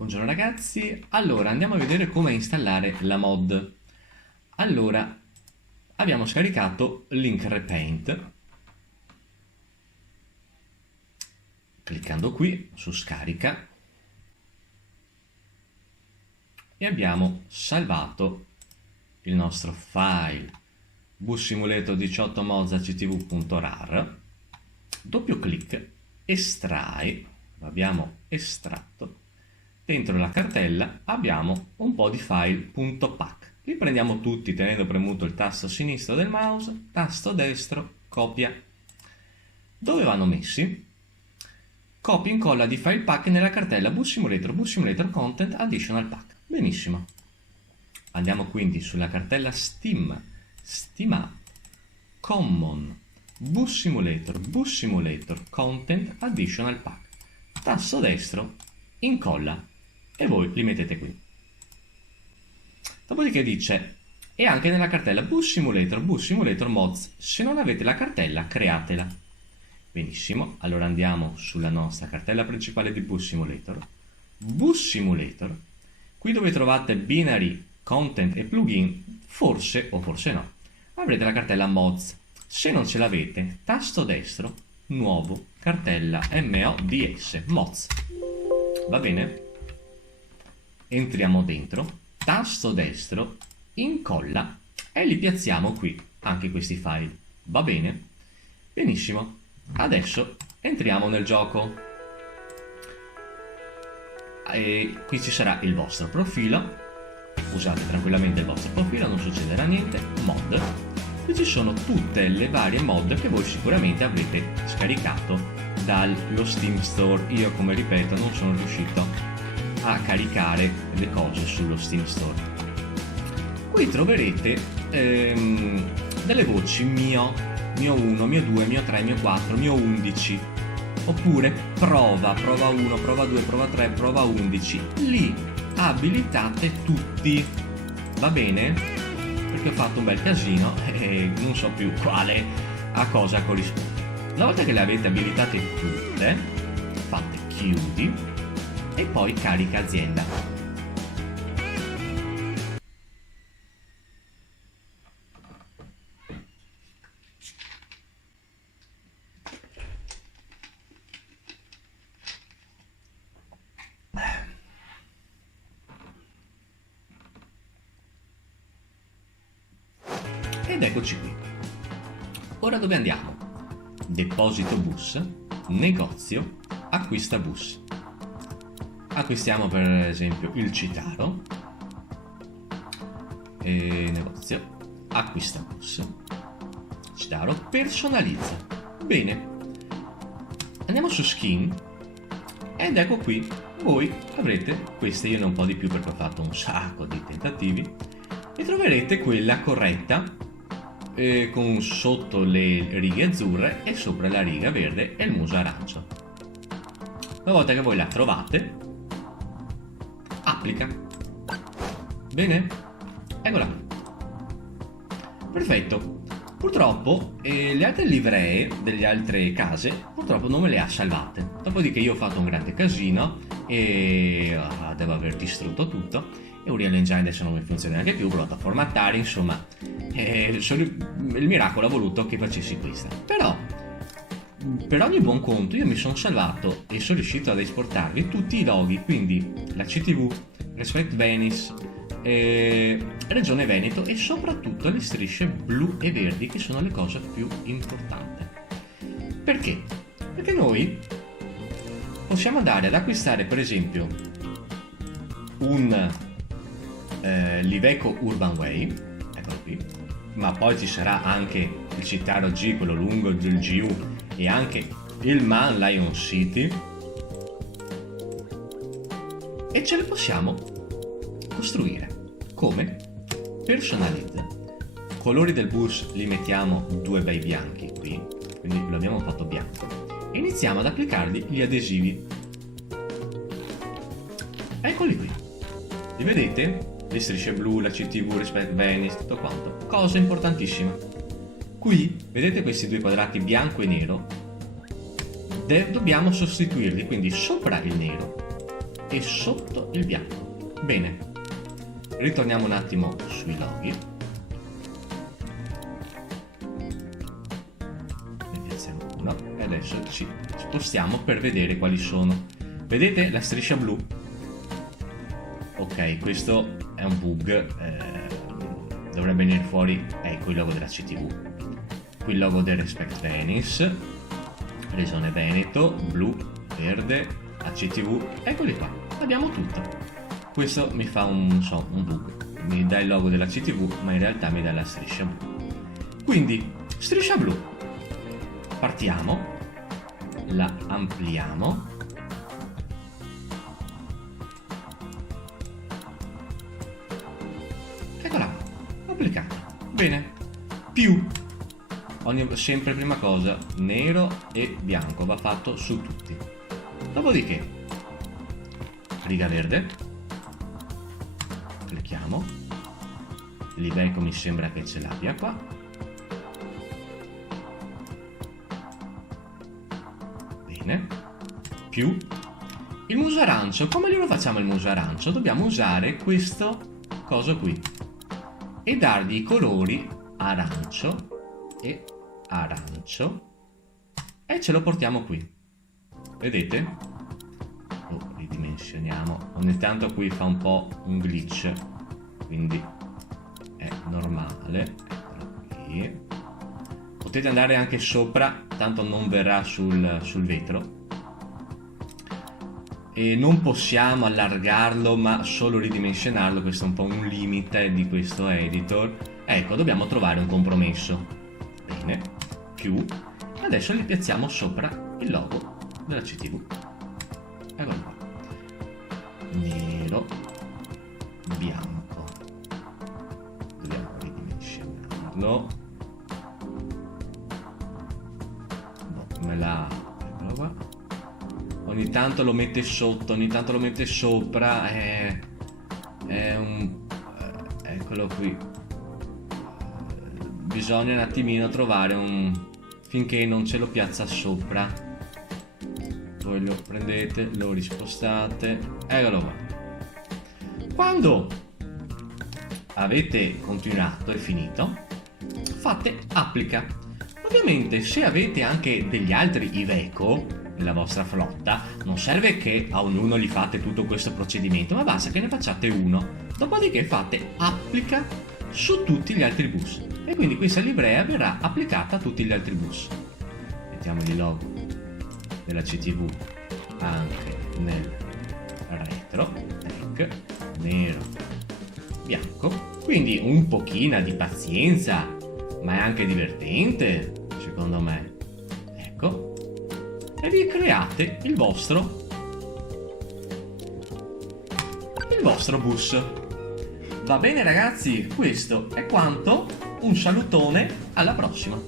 Buongiorno ragazzi, allora andiamo a vedere come installare la mod. Allora, abbiamo scaricato Link Repaint. Cliccando qui su scarica e abbiamo salvato il nostro file Bus Simulator 18 mods.ctv.rar. Doppio clic, estrai, l'abbiamo estratto. Dentro la cartella abbiamo un po' di file .pack. Li prendiamo tutti tenendo premuto il tasto sinistro del mouse, tasto destro, copia. Dove vanno messi? Copia e incolla di file pack nella cartella Bus Simulator Content Additional Pack. Benissimo. Andiamo quindi sulla cartella Steam, Steam Common, Bus Simulator Content Additional Pack. Tasto destro, incolla e voi li mettete qui. Dopodiché dice, e anche nella cartella Bus Simulator Mods. Se non avete la cartella, createla. Benissimo, allora andiamo sulla nostra cartella principale di Bus Simulator, qui dove trovate binary, content e plugin, forse o forse no, avrete la cartella mods. Se non ce l'avete, tasto destro, nuovo, cartella mods. Va bene? Entriamo dentro, tasto destro, incolla e li piazziamo qui, anche questi file. Va bene? Benissimo. Adesso entriamo nel gioco. E qui ci sarà il vostro profilo. Usate tranquillamente il vostro profilo, non succederà niente. Mod. Qui ci sono tutte le varie mod che voi sicuramente avrete scaricato dallo Steam Store. Io, come ripeto, non sono riuscito a caricare le cose sullo Steam Store. Qui troverete delle voci mio 1, mio 2, mio 3, mio 4, mio 11, oppure prova 1, prova 2, prova 3, prova 11. Li abilitate tutti, va bene? Perché ho fatto un bel casino e non so più quale a cosa corrisponde. Una volta che le avete abilitate tutte, fate chiudi e poi carica azienda. Ed eccoci qui. Ora dove andiamo? Deposito bus, negozio, acquista bus. Acquistiamo per esempio il Citaro, negozio, acquista bus, Citaro, personalizza. Bene, andiamo su skin ed ecco qui, voi avrete queste, io ne ho un po' di più perché ho fatto un sacco di tentativi, e troverete quella corretta con sotto le righe azzurre e sopra la riga verde e il muso arancio. Una volta che voi la trovate, applica. Bene? Eccola qui. Perfetto. Purtroppo le altre livree delle altre case purtroppo non me le ha salvate. Dopodiché io ho fatto un grande casino e devo aver distrutto tutto. E Unreal Engine adesso non mi funziona neanche più, ho provato a formattare, insomma, il miracolo ha voluto che facessi questa. Però, per ogni buon conto, io mi sono salvato e sono riuscito ad esportarvi tutti i loghi, quindi la CTV, Respect Venice, Regione Veneto e soprattutto le strisce blu e verdi, che sono le cose più importanti. Perché? Perché noi possiamo andare ad acquistare, per esempio, un l'Iveco Urban Way, eccolo qui, ma poi ci sarà anche il Citaro G, quello lungo del GU, e anche il Man Lion City, e ce le possiamo costruire. Come? Personalizza. Colori del bus li mettiamo due bei bianchi qui, quindi lo abbiamo fatto bianco, e iniziamo ad applicargli gli adesivi. Eccoli qui, li vedete? Le strisce blu, la CTV, Respect Venice, tutto quanto. Cosa importantissima. Qui, vedete questi due quadrati bianco e nero? Dobbiamo sostituirli, quindi sopra il nero e sotto il bianco. Bene, ritorniamo un attimo sui loghi. Ne piazziamo uno e adesso ci spostiamo per vedere quali sono. Vedete la striscia blu? Ok, questo è un bug, dovrebbe venire fuori, ecco il logo della CTV. Qui il logo del Respect Venice, Regione Veneto, blu, verde, ACTV, eccoli qua, abbiamo tutto. Questo mi fa un bug, mi dà il logo della CTV ma in realtà mi dà la striscia blu. Quindi, striscia blu, partiamo, la ampliamo, eccola qua, applicata, bene, più. Sempre prima cosa, nero e bianco, va fatto su tutti. Dopodiché, riga verde, clicchiamo, l'Iveco mi sembra che ce l'abbia qua. Bene, più. Il muso arancio, come lo facciamo il muso arancio? Dobbiamo usare questo coso qui e dargli i colori arancio e arancio e ce lo portiamo qui, vedete? Lo ridimensioniamo, ogni tanto qui fa un po' un glitch, quindi è normale. Eccolo qui, potete andare anche sopra, tanto non verrà sul vetro, e non possiamo allargarlo ma solo ridimensionarlo, questo è un po' un limite di questo editor. Ecco, dobbiamo trovare un compromesso. Bene, più, adesso gli piazziamo sopra il logo della CTV, eccolo qua, nero, bianco, dobbiamo ridimensionarlo, come la, eccolo qua, ogni tanto lo mette sotto, ogni tanto lo mette sopra, è eccolo qui. Bisogna un attimino trovare finché non ce lo piazza sopra, voi lo prendete, lo rispostate, eccolo qua. Quando avete continuato e finito, fate applica. Ovviamente se avete anche degli altri Iveco nella vostra flotta, non serve che a ognuno gli fate tutto questo procedimento, ma basta che ne facciate uno, dopodiché fate applica su tutti gli altri bus e quindi questa livrea verrà applicata a tutti gli altri bus. Mettiamo il logo della CTV anche nel retro, nero, bianco, quindi un pochino di pazienza, ma è anche divertente secondo me. Ecco, e vi create il vostro bus. Va bene ragazzi, questo è quanto, un salutone, alla prossima!